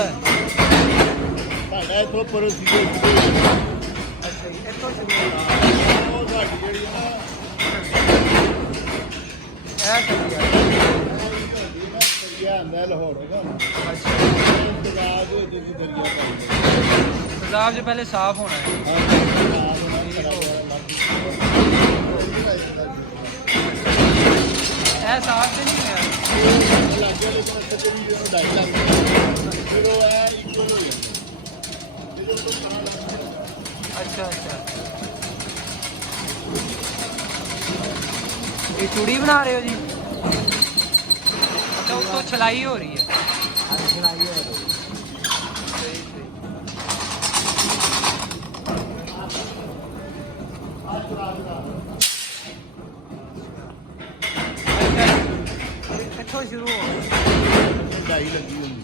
ਹੈ। ਸਾਡਾ ਇੱਥੋਂ ਪ੍ਰੋਸੀਜਰ ਅੱਛਾ ਜੀ, ਇੱਥੋਂ ਸ਼ੁਰੂ ਉਹ ਸਾਡੀ ਜਿਹੜੀ ਨਾ ਇਹ ਸਹੀ ਹੈ। ਦਰਿਆ ਆਉਂਦਾ ਲਾਹੌਰ ਦਾ ਅੱਛਾ ਪੰਜਾਬ ਦੇ ਵਿੱਚ ਦਰਿਆ ਪਾਉਂਦੇ ਪੰਜਾਬ 'ਚ ਪਹਿਲੇ ਸਾਫ਼ ਹੋਣਾ ਹੈ। ਇਹ ਸਾਫ਼ ਤੇ ਨਹੀਂ ਹੋਇਆ। अच्छा अच्छा ये चूड़ी बना रहे हो जी? अच्छा उसको छलाई हो रही है। छलाई हो रही है। सही सही। अच्छा शुरू हो डाई लगी होंगी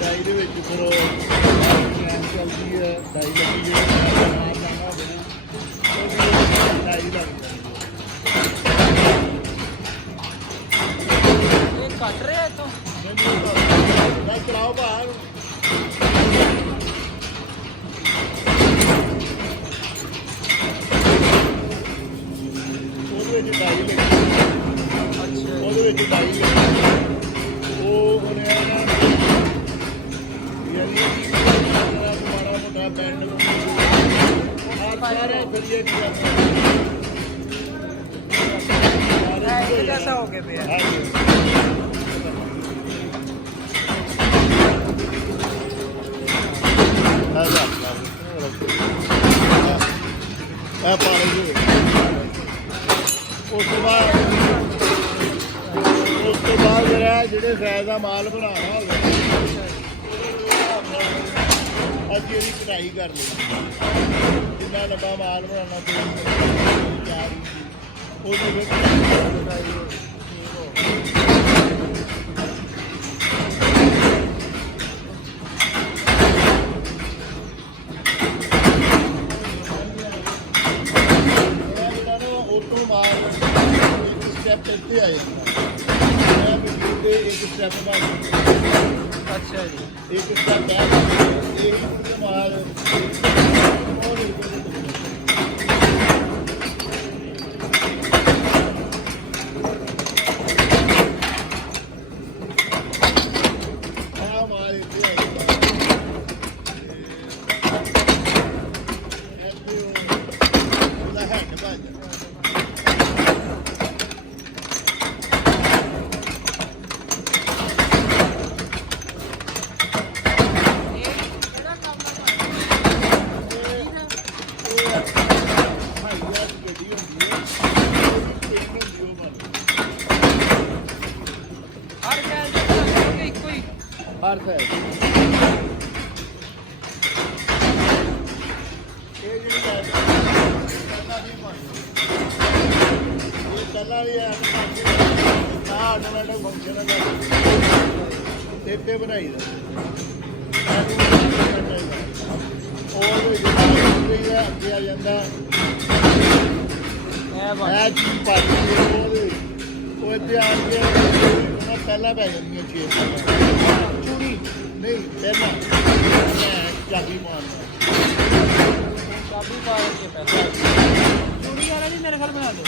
डाई दे विच फिर चलती है डाई लगी डाई लग कट रहे हैं तो चलाओ बाहर डाई लगी डाई कैसा हो गया भैया? ਉਸ ਤੋਂ ਬਾਅਦ ਜਿਹੜਾ ਜਿਹੜੇ ਸਾਈਜ਼ ਦਾ ਮਾਲ ਬਣਾਉਣਾ ਹੋਵੇ ਅੱਜ ਇਹਦੀ ਕਢਾਈ ਕਰ ਲਈ ਜਿੰਨਾ ਲੰਬਾ ਮਾਲ ਬਣਾਉਣਾ ਤਿਆਰ ਉਹਦੇ ਵਿੱਚ ਉਤੋਂ ਮਾਲ ਸਟੈਪ ਇੱਥੇ ਆ ਜਾਂਦਾ एक स्टेप बाद अच्छा जी एक स्टेप बैक एक मार और हर साइड पहला भी है ऑटोमेटिक फंक्शन इतने बनाई अगे आ जाता चीज पाती वो इतने आके पहला पै जाती छे चूड़ी नहीं पहला चाबी मारना चाबी मार के पहला चूड़ी वाला नहीं मेरे घर बना दो